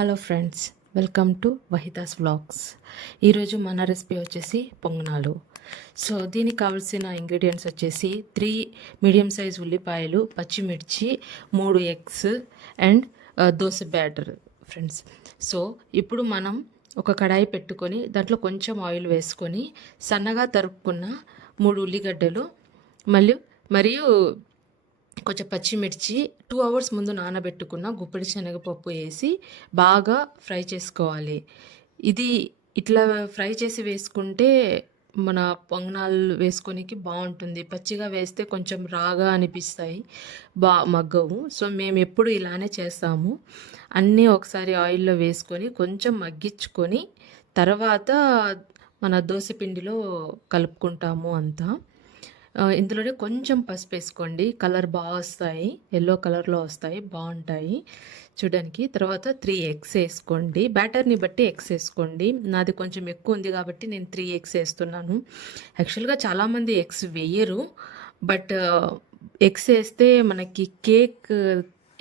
Hello friends, welcome to Vahita's vlogs. ఈరోజు మన recipe వచ్చేసి పొంగనాలు. సో దీనికి కావాల్సిన ఇంగ్రీడియంట్స్ వచ్చేసి 3 మీడియం సైజ్ ఉల్లిపాయలు, పచ్చిమిర్చి, 3 eggs and dosa batter friends. So ఇప్పుడు మనం ఒక కడాయి పెట్టుకొని దాంట్లో కొంచెం ఆయిల్ వేసుకొని సన్నగా తరుక్కున్న 3 ఉల్లిగడ్డలు మరియు కొంచెం పచ్చిమిర్చి 2 అవర్స్ ముందు నానబెట్టుకున్న గుప్పెడి శనగపప్పు వేసి బాగా ఫ్రై చేసుకోవాలి. ఇది ఇట్లా ఫ్రై చేసి వేసుకుంటే మన పొంగనాలు వేసుకోనికి బాగుంటుంది. పచ్చిగా వేస్తే కొంచెం రాగా అనిపిస్తాయి, మగ్గవు. సో మేము ఎప్పుడు ఇలానే చేస్తాము. అన్నీ ఒకసారి ఆయిల్లో వేసుకొని కొంచెం మగ్గించుకొని తర్వాత మన దోశ పిండిలో కలుపుకుంటాము అంతా. ఇందులోనే కొంచెం పసుపు వేసుకోండి, కలర్ బాగా వస్తాయి, ఎల్లో కలర్లో వస్తాయి, బాగుంటాయి చూడడానికి. తర్వాత 3 ఎగ్స్ వేసుకోండి, బ్యాటర్ని బట్టి ఎగ్స్ వేసుకోండి. నాది కొంచెం ఎక్కువ ఉంది కాబట్టి నేను 3 ఎగ్స్ వేస్తున్నాను. యాక్చువల్గా చాలామంది ఎగ్స్ వేయరు, బట్ ఎగ్స్ వేస్తే మనకి కేక్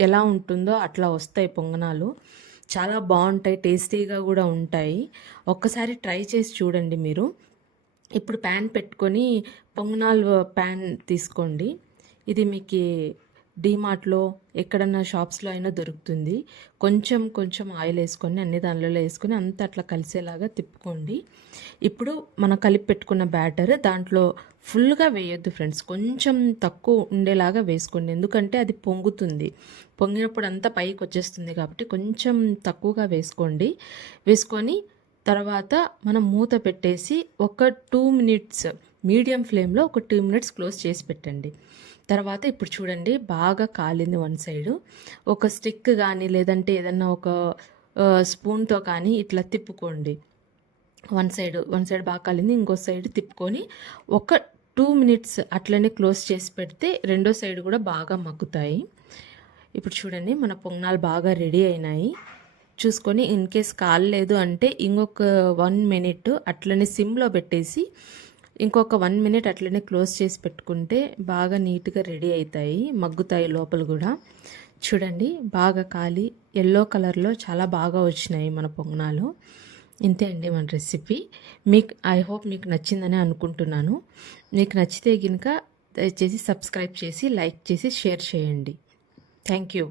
ఎలా ఉంటుందో అట్లా వస్తాయి పొంగనాలు. చాలా బాగుంటాయి, టేస్టీగా కూడా ఉంటాయి. ఒక్కసారి ట్రై చేసి చూడండి మీరు. ఇప్పుడు ప్యాన్ పెట్టుకొని పొంగనాలు ప్యాన్ తీసుకోండి. ఇది మీకు డీమార్ట్లో ఎక్కడన్నా షాప్స్లో అయినా దొరుకుతుంది. కొంచెం కొంచెం ఆయిల్ వేసుకొని అన్ని దానిలో వేసుకొని అంతా అట్లా కలిసేలాగా తిప్పుకోండి. ఇప్పుడు మనం కలిపి పెట్టుకున్న బ్యాటర్ దాంట్లో ఫుల్గా వేయొద్దు ఫ్రెండ్స్, కొంచెం తక్కువ ఉండేలాగా వేసుకోండి. ఎందుకంటే అది పొంగుతుంది, పొంగినప్పుడు అంతా పైకి వచ్చేస్తుంది కాబట్టి కొంచెం తక్కువగా వేసుకోండి. వేసుకొని తర్వాత మనం మూత పెట్టేసి ఒక 2 మినిట్స్ మీడియం ఫ్లేమ్లో ఒక 2 మినిట్స్ క్లోజ్ చేసి పెట్టండి. తర్వాత ఇప్పుడు చూడండి బాగా కాలింది వన్ సైడు. ఒక స్టిక్ కానీ లేదంటే ఏదన్నా ఒక స్పూన్తో కానీ ఇట్లా తిప్పుకోండి. వన్ సైడ్ బాగా కాలింది, ఇంకో సైడ్ తిప్పుకొని ఒక 2 మినిట్స్ అట్లనే క్లోజ్ చేసి పెడితే రెండో సైడ్ కూడా బాగా మగ్గుతాయి. ఇప్పుడు చూడండి మన పొంగనాలు బాగా రెడీ అయినాయి. చూసుకొని ఇన్ కేస్ కాలేదు అంటే ఇంకొక 1 మినిట్ అట్లనే సిమ్లో పెట్టేసి ఇంకొక 1 మినిట్ అట్లనే క్లోజ్ చేసి పెట్టుకుంటే బాగా నీట్గా రెడీ అవుతాయి, మగ్గుతాయి లోపల కూడా. చూడండి బాగా కాలి ఎల్లో కలర్లో చాలా బాగా వచ్చినాయి మన పొంగనాలు. ఇంతే అండి మన రెసిపీ. ఐ హోప్ మీకు నచ్చిందని అనుకుంటున్నాను. మీకు నచ్చితే కనుక దయచేసి సబ్స్క్రైబ్ చేసి లైక్ చేసి షేర్ చేయండి. Thank you.